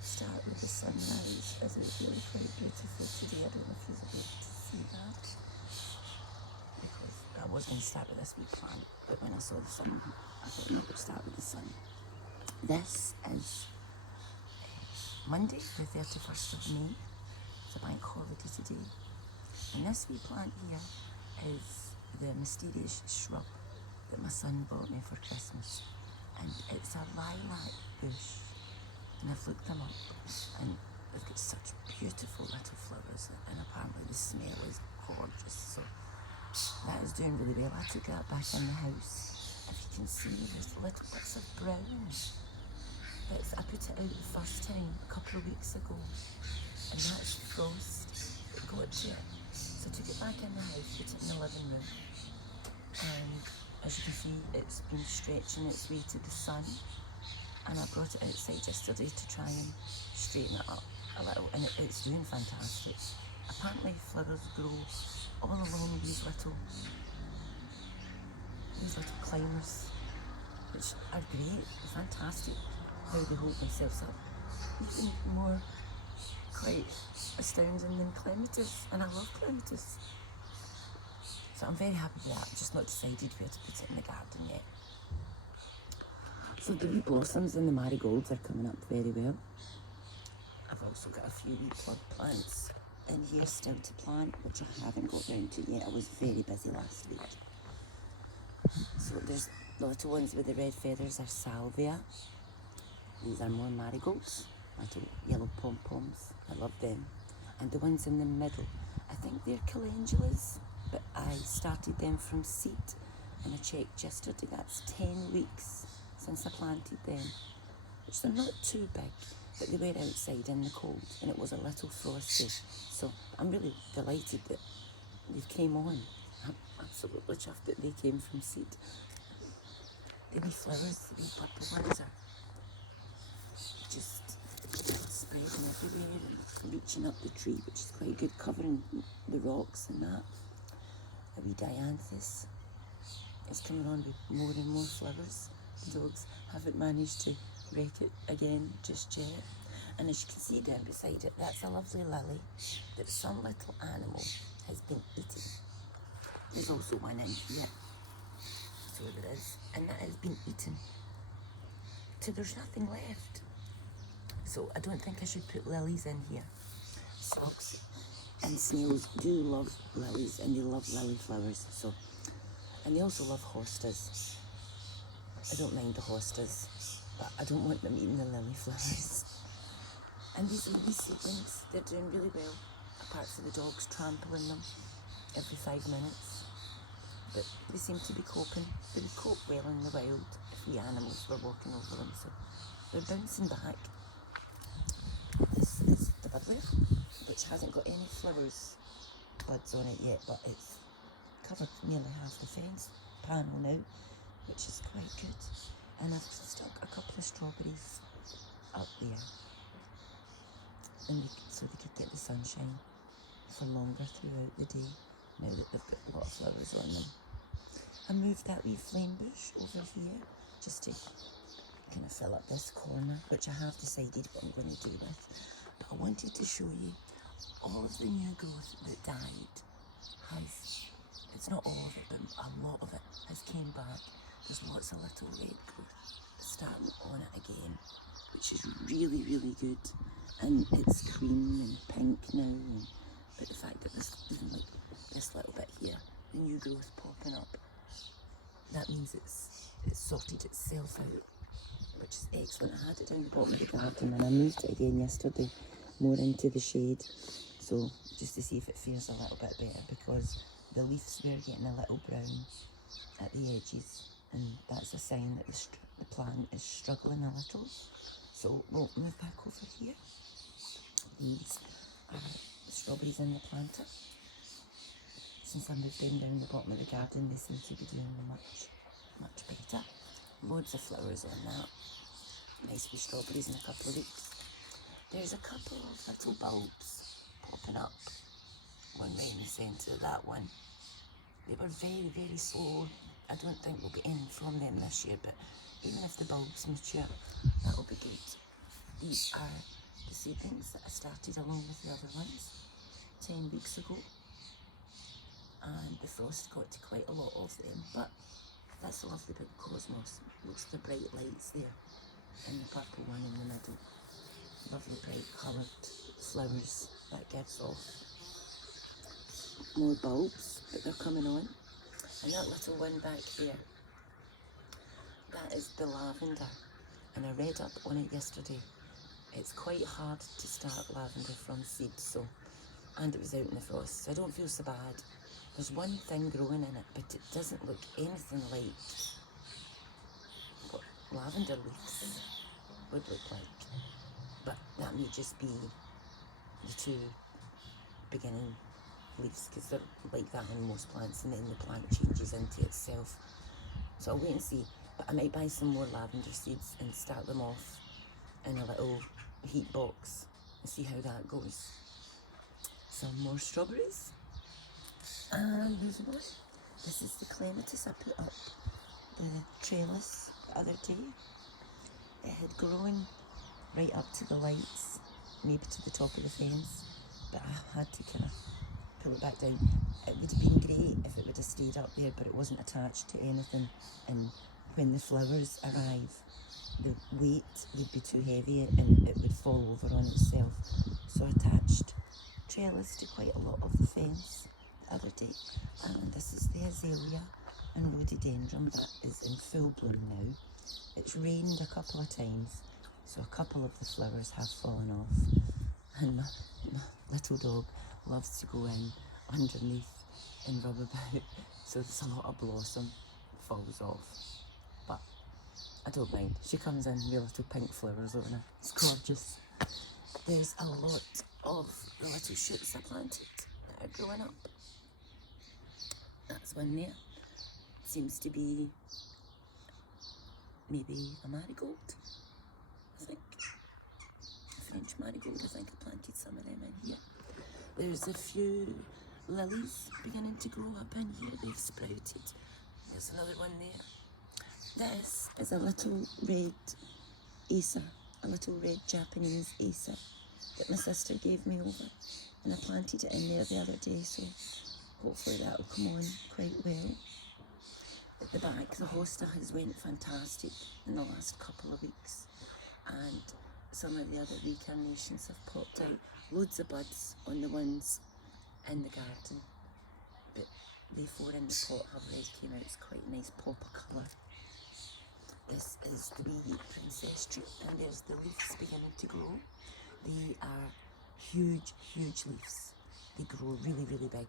start with the sunrise, as it was really quite beautiful today. I don't know if you'll be able to see that, because I was going to start with this wee plant, but when I saw the sun, I thought no, we'll start with the sun. This is Monday, the 31st of May. It's a bank holiday today. And this wee plant here is the mysterious shrub that my son bought me for Christmas. And it's a lilac bush. And I've looked them up, and they've got such beautiful little flowers, and apparently the smell is gorgeous. So that is doing really well. I took that back in the house. If you can see, there's little bits of brown. I put it out the first time a couple of weeks ago, and that's frost that got to it. So I took it back in the house, put it in the living room, and as you can see, it's been stretching its way to the sun. And I brought it outside yesterday to try and straighten it up a little, and it's doing fantastic. Apparently flowers grow all along these little climbers, which are great, fantastic, how they hold themselves up. Even more quite astounding than clematis, and I love clematis. So I'm very happy with that. I've just not decided where to put it in the garden yet. So the wee blossoms and the marigolds are coming up very well. I've also got a few wee plug plants in here still to plant, which I haven't got round to yet. I was very busy last week. So there's the little ones with the red feathers are salvia. These are more marigolds, little yellow pom-poms. I love them. And the ones in the middle, I think they're calendulas, but I started them from seed, and I checked yesterday, that's 10 weeks since I planted them, which they're not too big, but they were outside in the cold, and it was a little frosty. So I'm really delighted that they came on. I'm absolutely chuffed that they came from seed. The wee flowers, the wee purple ones are just spreading everywhere and reaching up the tree, which is quite good, covering the rocks and that. A wee dianthus is coming on with more and more flowers. The dogs haven't managed to wreck it again just yet. And as you can see down beside it, that's a lovely lily that some little animal has been eating. There's also one in here, so there is, and that has been eaten till there's nothing left. So I don't think I should put lilies in here. Slugs and snails do love lilies, and they love lily flowers. So, and they also love hostas. I don't mind the hostas, but I don't want them eating the lily flowers. And these are wee seedlings, they're doing really well, apart from the dogs trampling them every 5 minutes. But they seem to be coping. They would cope well in the wild if we animals were walking over them, so they're bouncing back. This is the buddleia, which hasn't got any flowers, buds on it yet, but it's covered nearly half the fence panel now, which is quite good. And I've stuck a couple of strawberries up there, and so they could get the sunshine for longer throughout the day, now that they've got a lot of flowers on them. I moved that wee flame bush over here, just to kind of fill up this corner, which I have decided what I'm going to do with. But I wanted to show you all of the new growth that died it's not all of it, but a lot of it has came back. There's lots of little red growth starting on it again, which is really, really good. And it's cream and pink now, but the fact that there's even like this little bit here, the new growth popping up, that means it's sorted itself out, which is excellent. I had it down the bottom of the garden, and I moved it again yesterday, more into the shade, so just to see if it feels a little bit better, because the leaves were getting a little brown at the edges, and that's a sign that the plant is struggling a little. So we'll move back over here. These are the strawberries in the planter. Since I moved them down the bottom of the garden, they seem to be doing much better. Loads of flowers on that. Nice wee strawberries in a couple of weeks. There's a couple of little bulbs popping up. One right in the centre of that one. They were very, very slow. I don't think we'll get any from them this year, but even if the bulbs mature, that'll be good. These are the seedlings that I started along with the other ones 10 weeks ago, and the frost got to quite a lot of them, but that's a lovely big cosmos. Looks the bright lights there, and the purple one in the middle. Lovely bright coloured flowers that gives off. More bulbs, but they're coming on. And that little one back there, that is the lavender. And I read up on it yesterday. It's quite hard to start lavender from seed, so, and it was out in the frost, so I don't feel so bad. There's one thing growing in it, but it doesn't look anything like what lavender leaves would look like. But that may just be the two beginning leaves, because they're like that in most plants, and then the plant changes into itself. So I'll wait and see. But I might buy some more lavender seeds and start them off in a little heat box and see how that goes. Some more strawberries. And there's one. This is the clematis I put up the trellis the other day. It had grown right up to the lights, maybe to the top of the fence, but I had to kind of pull it back down. It would have been great if it would have stayed up there, but it wasn't attached to anything, and when the flowers arrive, the weight would be too heavy and it would fall over on itself. So I attached trellis to quite a lot of the fence the other day. And this is the azalea and rhododendron that is in full bloom now. It's rained a couple of times, so a couple of the flowers have fallen off. And my little dog loves to go in underneath and rub about, so there's a lot of blossom falls off. But I don't mind. She comes in with little pink flowers on her. It's gorgeous. There's a lot of the little shoots I planted that are growing up. That's one there. Seems to be maybe a marigold, I think. A French marigold, I think I planted some of them in here. There's a few lilies beginning to grow up in here. They've sprouted. There's another one there. This is a little red acer, a little red Japanese acer that my sister gave me over, and I planted it in there the other day, so hopefully that will come on quite well. At the back, the hosta has went fantastic in the last couple of weeks, and some of the other recarnations have popped out. Loads of buds on the ones in the garden, but they four in the pot have already came out. It's quite a nice pop of colour. This is the wee princess tree, and there's the leaves beginning to grow. They are huge, huge leaves. They grow really, really big.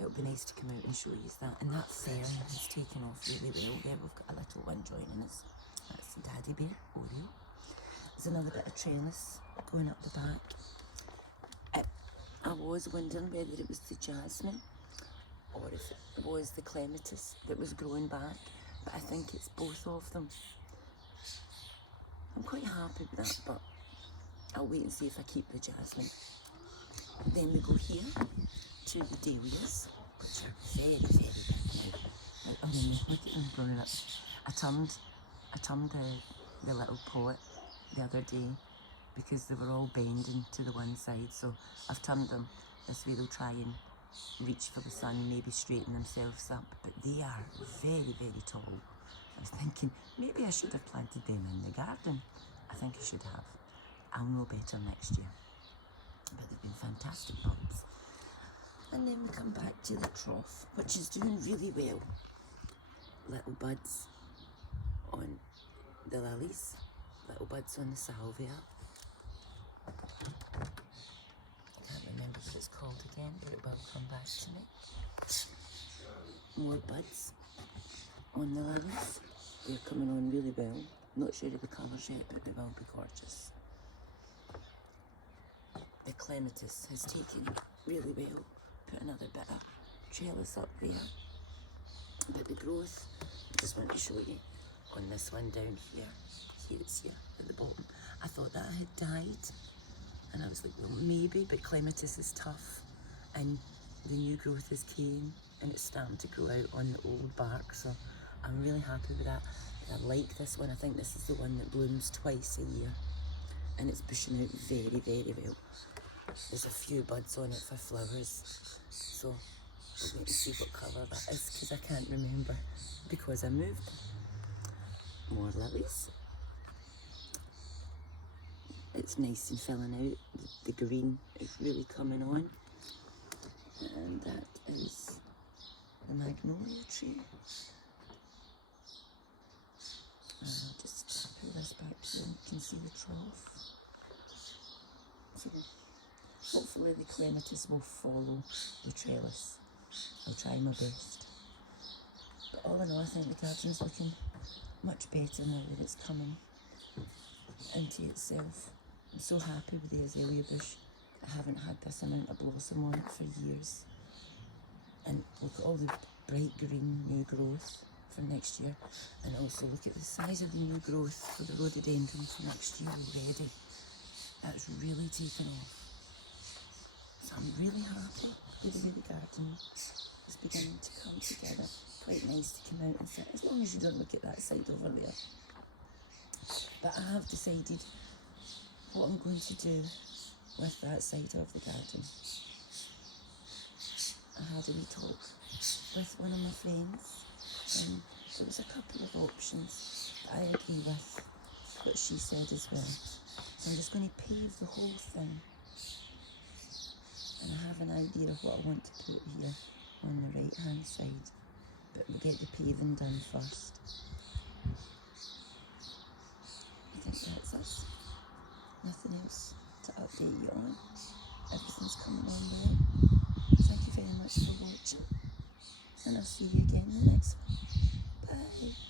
It would be nice to come out and show you that. And that fern has taken off really well. There we've got a little one joining us. That's the daddy bear, Oreo. There's another bit of trellis going up the back. I was wondering whether it was the jasmine or if it was the clematis that was growing back, but I think it's both of them. I'm quite happy with that, but I'll wait and see if I keep the jasmine. Then we go here to the dahlias, which are very, very big now. I mean, look at them growing up. I turned the little pot the other day because they were all bending to the one side, so I've turned them this way. They'll try and reach for the sun, maybe straighten themselves up, but they are very, very tall. I was thinking maybe I should have planted them in the garden. I think I should have. I'll know better next year. But they've been fantastic bulbs. And then we come back to the trough, which is doing really well. Little buds on the lilies, little buds on the salvia. I can't remember what it's called again, but it will come back to me. More buds on the lilies. They're coming on really well. Not sure of the colours yet, but they will be gorgeous. The clematis has taken really well. Put another bit of trellis up there. But the growth, I just want to show you on this one down here. Here it's here at the bottom. I thought that had died, and I was like, well, maybe, but clematis is tough, and the new growth has came, and it's starting to grow out on the old bark, so I'm really happy with that. I like this one. I think this is the one that blooms twice a year. and it's bushing out very, very well. There's a few buds on it for flowers, so we'll wait and see what colour that is, because I can't remember because I moved. More lilies. It's nice and filling out. The green is really coming on. And that is the magnolia tree. I'll just pull this back so you can see the trough. So hopefully the clematis will follow the trellis. I'll try my best. But all in all, I think the garden's looking much better now that it's coming into itself. I'm so happy with the azalea bush. I haven't had this amount of blossom on it for years. And look at all the bright green new growth for next year. And also look at the size of the new growth for the rhododendron for next year already. That's really taken off. So I'm really happy with the way the garden is beginning to come together. Quite nice to come out and sit, as long as you don't look at that side over there. But I have decided what I'm going to do with that side of the garden. I had a wee talk with one of my friends, and there was a couple of options that I agree with what she said as well. So I'm just going to pave the whole thing, and I have an idea of what I want to put here on the right hand side, but we'll get the paving done first. I think that's us. Nothing else to update you on. Everything's coming on well. Thank you very much for watching, and I'll see you again in the next one. Bye.